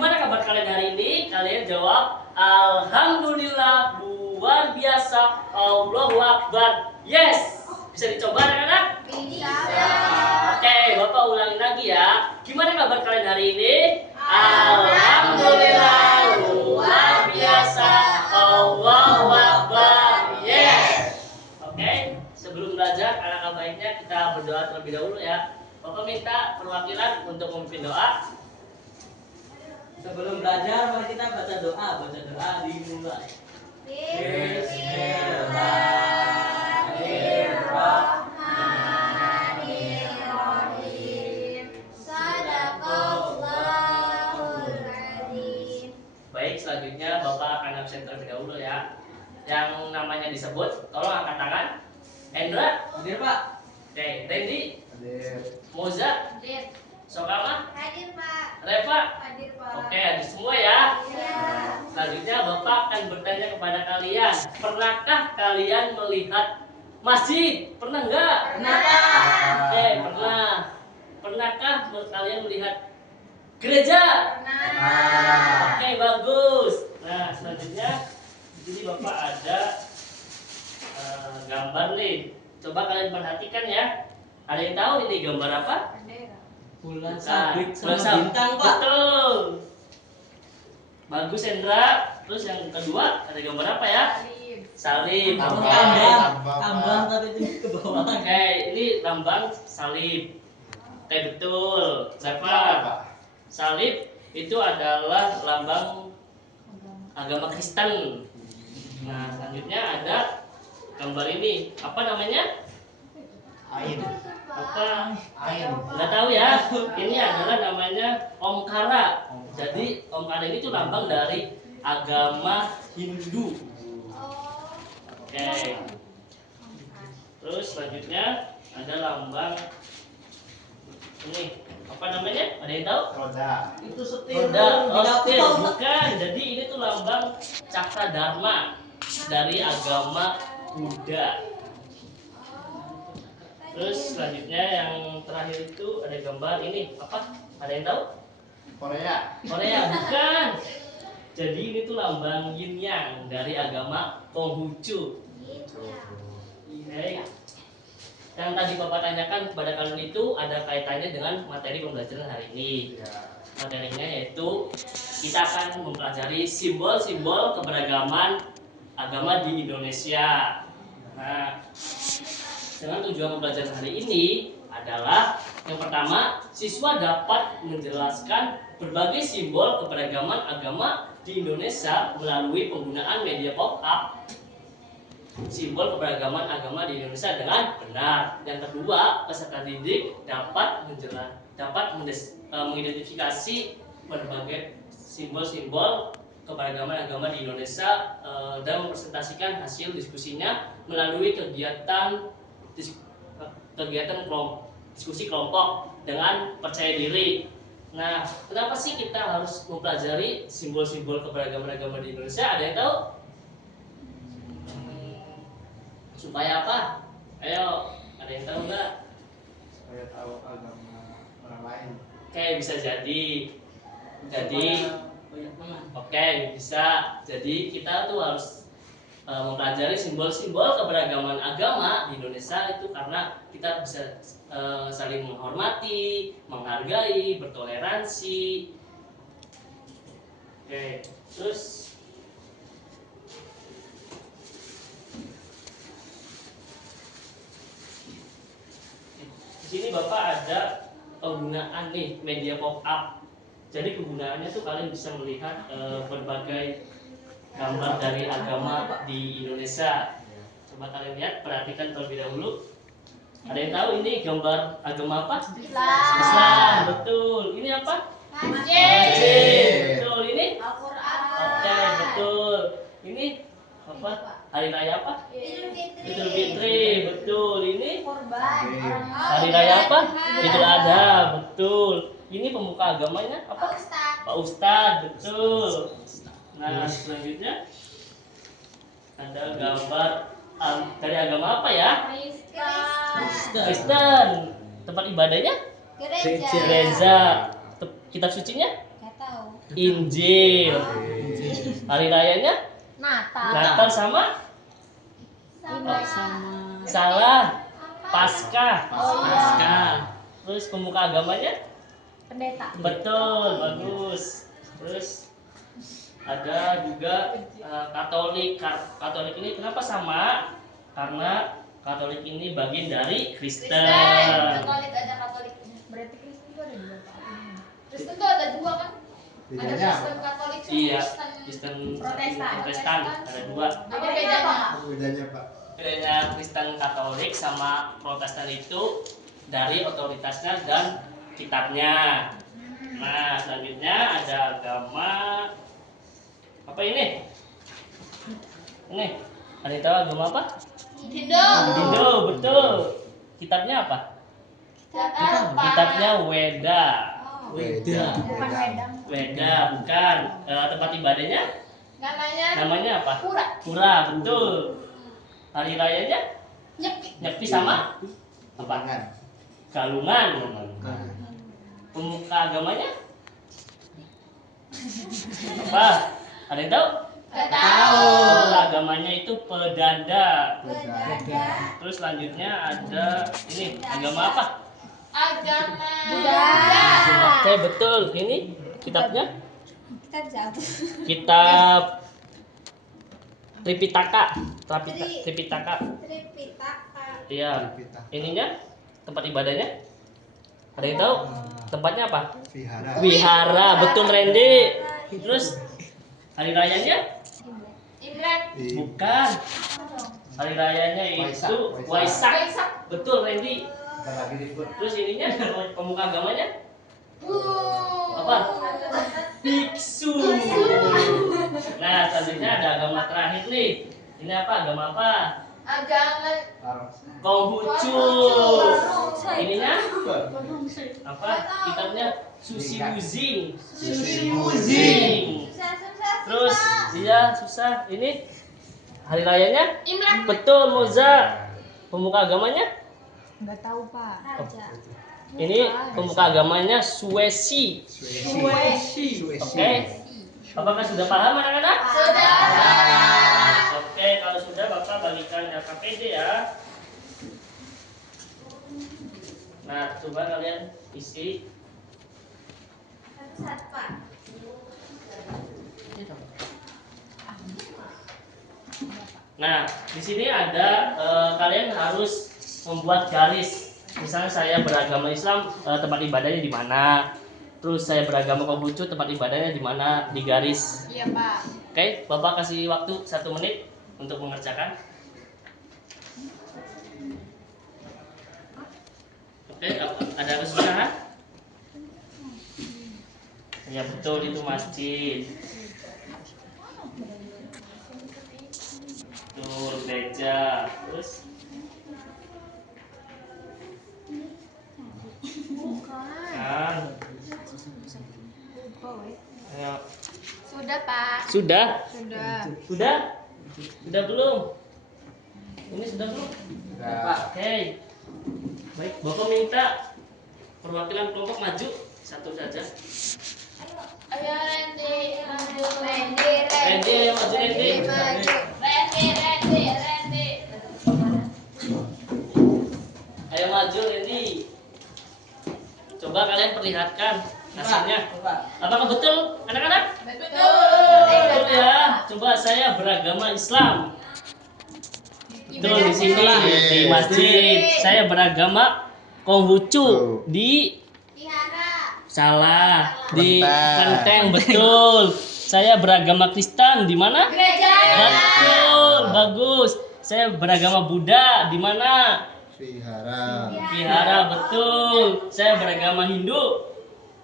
Gimana kabar kalian hari ini? Kalian jawab, Alhamdulillah, luar biasa, Allahu Akbar. Yes! Bisa dicoba anak-anak? Bisa. Oke, Bapak ulangi lagi ya. Gimana kabar kalian hari ini? Alhamdulillah, luar biasa, Allahu Akbar. Yes! Oke, sebelum belajar, alangkah baiknya kita berdoa terlebih dahulu ya. Bapak minta perwakilan untuk memimpin doa. Sebelum belajar, mari kita baca doa. Baca doa dimulai. Bismillahirrahmanirrahim. Shadaqallahul adzim. Baik, selanjutnya Bapak akan absen terlebih dahulu ya. Yang namanya disebut, tolong angkat tangan. Hendra, Hadir, Pak. oke, Randy, Hadir. Moza, Hadir. Sokama, Hadir, Pak. Reva. Hadir, Pak. Oke, hadir semua ya. Ya. Selanjutnya Bapak akan bertanya kepada kalian, pernahkah kalian melihat masjid? Pernah enggak? Pernah. Oke, pernah. Pernahkah kalian melihat gereja? Pernah. Oke, bagus. Nah, selanjutnya di sini Bapak ada gambar nih. Coba kalian perhatikan ya. Ada yang tahu ini gambar apa? Bulan Bukan. sabit Bulan sama sabit. bintang, Pak. Betul. Bagus Hendra. Terus yang kedua ada gambar apa ya? Salib. Tambang, Oke. tambang tapi itu ke bawah. Oke, ini lambang salib. Oke, betul. Siapa? Salib itu adalah lambang agama Kristen. Nah, selanjutnya ada gambar ini. Apa namanya? Air. Apa? Air. Nggak tahu ya. Ini adalah namanya Omkara. Jadi Omkara ini tuh lambang dari agama Hindu. Oke. Terus selanjutnya ada lambang ini. Apa namanya? Ada yang tahu? Roda. Itu setir. Roda. Oh, Tidak setir. tahu. Bukan. Jadi ini tuh lambang Cakra Dharma dari agama Buddha. Terus selanjutnya yang terakhir itu ada gambar ini apa? Ada yang tahu? Korea. Korea bukan. Jadi ini tuh lambang Yin Yang dari agama Konghucu. Oke. Yang tadi Bapak tanyakan kepada kalian itu ada kaitannya dengan materi pembelajaran hari ini. Ya. Materinya yaitu kita akan mempelajari simbol-simbol keberagaman agama di Indonesia. Nah, dengan tujuan pembelajaran hari ini adalah yang pertama, siswa dapat menjelaskan berbagai simbol keberagaman agama di Indonesia melalui penggunaan media pop-up simbol keberagaman agama di Indonesia dengan benar. Yang kedua, peserta didik dapat mengidentifikasi berbagai simbol-simbol keberagaman agama di Indonesia dan mempresentasikan hasil diskusinya melalui kegiatan diskusi kelompok dengan percaya diri. Nah, kenapa sih kita harus mempelajari simbol-simbol keberagaman agama di Indonesia? Ada yang tahu? Supaya apa? Ayo, ada yang tahu nggak? Saya tahu agama orang lain. Oke, bisa jadi. Jadi, Banyak teman. oke, bisa. Jadi kita tuh harus mempelajari simbol-simbol keberagaman agama di Indonesia itu karena kita bisa saling menghormati, menghargai, bertoleransi. Oke, terus di sini Bapak ada penggunaan nih media pop-up. Jadi kegunaannya tuh kalian bisa melihat berbagai gambar dari agama di Indonesia. Coba kalian lihat, perhatikan terlebih dahulu. Ada yang tahu ini gambar agama apa? Islam, betul. Ini apa? Masjid. Betul. Ini? Al-Quran. Oke, betul. Ini apa? Hari raya apa? Idul Fitri. Idul Fitri, betul. Ini Kurban. hari raya apa? Idul Adha, betul. Ini pemuka agamanya apa? Ustaz. Pak Ustadz, betul. Nah, selanjutnya ada gambar dari agama apa ya? Kristen. Kristen. Tempat ibadahnya? Gereja. Gereja. Kitab sucinya? Nggak tahu. Injil. Hari rayanya Natal. Natal sama Imlek. Sama salah Paskah. Oh, iya. Paskah. Terus pemuka agamanya Pendeta. betul, bagus. Terus ada juga Katolik. Katolik ini kenapa sama? Karena Katolik ini bagian dari Kristen. Katolik ada Katoliknya. Berarti Kristen itu ada dua Pak. Kristen itu ada dua kan? Ada Bedanya Kristen Katolik sama Iya, Kristen Kristen Protestan. Protestan ada dua. Apa bedanya? apa bedanya Pak? Bedanya Kristen Katolik sama Protestan itu dari otoritasnya dan kitabnya. Nah, selanjutnya ada agama apa ini? Ini, ada yang tahu agama apa? Hindu. Hindu, betul. Kitabnya apa? Jakarta. Kitabnya Weda. Oh. Weda. Bukan Wedang. Weda, bukan. Tempat ibadahnya namanya apa? Pura. Pura, betul. Hari rayanya Nyepi. Nyepi sama apa? Pangan. Galungan. Pemuka agamanya apa? Ada yang tahu? Gak Pemuka agamanya itu pedanda. Bedanya. Terus selanjutnya ada ini agama apa? Agama Buddha. Oke, betul. Ini kitabnya Kita jatuh. kitab Tripitaka. Tripitaka. Tripitaka. Iya. Tripitaka. Ininya tempat ibadahnya? Ada yang tahu? Tempatnya apa? Vihara. Wihara, betul Randy. Terus hari rayanya? Imlek. Bukan. Hari rayanya itu Waisak. Waisak. Betul Randy. Kita lagi ribut. Terus ininya pemuka agamanya? Apa? Biksu. Nah, selanjutnya ada agama terakhir nih. Ini apa? Agama apa? Agama Konghucu. Ininya apa? Kitabnya Susi Wuzing. Susi Wuzing. Terus iya susah. Ini hari rayanya? Imlek. Betul Moza. Pemuka agamanya? Enggak tahu, Pak. Raja. Ini pemuka agamanya Suesi. Suesi. Oke. Apakah sudah paham anak-anak? Sudah. Oke, kalau sudah Bapak bagikan LKPD ya. Nah, coba kalian isi. Satu, Pak. Nah, di sini ada kalian harus membuat garis. Misalnya saya beragama Islam, tempat ibadahnya di mana? Terus saya beragama Konghucu, tempat ibadahnya di mana? Di garis. Iya, Pak. Oke, Bapak kasih waktu 1 menit untuk mengerjakan. Oke, ada kesusahan? Ya betul, itu masjid. Betul, gereja. Terus kan? Ayo. Sudah, Pak. Sudah? Sudah. Sudah? Sudah belum? Ini sudah belum? Pak. Oke. Baik, Bapak minta perwakilan kelompok maju satu saja. Ayo Randy, maju. Randy, Randy, ayo maju Randy. maju. Randy. Ayo maju Randy. Coba kalian perlihatkan hasilnya. Apakah betul anak-anak? Betul. Betul ya. Coba saya beragama Islam. Betul di sini di masjid. Saya beragama Konghucu di Tiara. salah di Kelenteng. Kelenteng betul. Saya beragama Kristen di mana? Gereja. Betul, bagus. Saya beragama Buddha di mana? Vihara. Vihara betul. Saya beragama Hindu.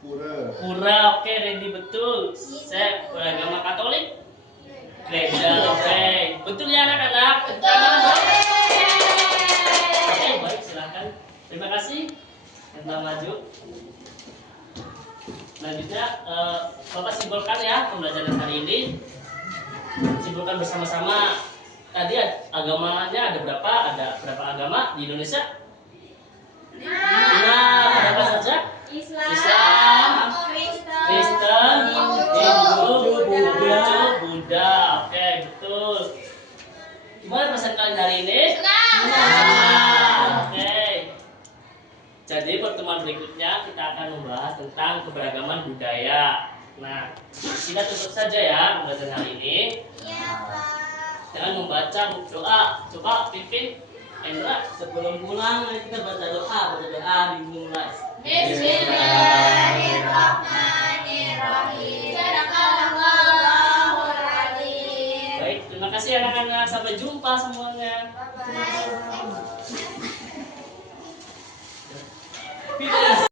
Pura. Pura, oke Randy betul. Saya beragama Katolik. Gereja, oke. Betul ya anak-anak? Betul. Oke, baik silahkan. Terima kasih yang telah maju. Selanjutnya, Bapak simpulkan ya pembelajaran hari ini. Simpulkan bersama-sama. Tadi agamanya ada berapa? Ada berapa agama di Indonesia? Nah, berapa saja? Islam. Islam. Kristen. Kristen, Konghucu, Hindu, Buddha. Konghucu, Buddha. Oke, betul. Gimana perasaan kalian hari ini? Senang. Oke. Jadi pertemuan berikutnya kita akan membahas tentang keberagaman budaya. Nah, kita tutup saja ya pembelajaran hari ini. Iya, Pak. Jangan membaca doa. Coba pimpin Endra. Sebelum pulang mari kita baca doa dimulai. Bismillahirrahmanirrahim. Sadaqallahul adzim. Baik, terima kasih anak-anak. Sampai jumpa semuanya. Bye-bye.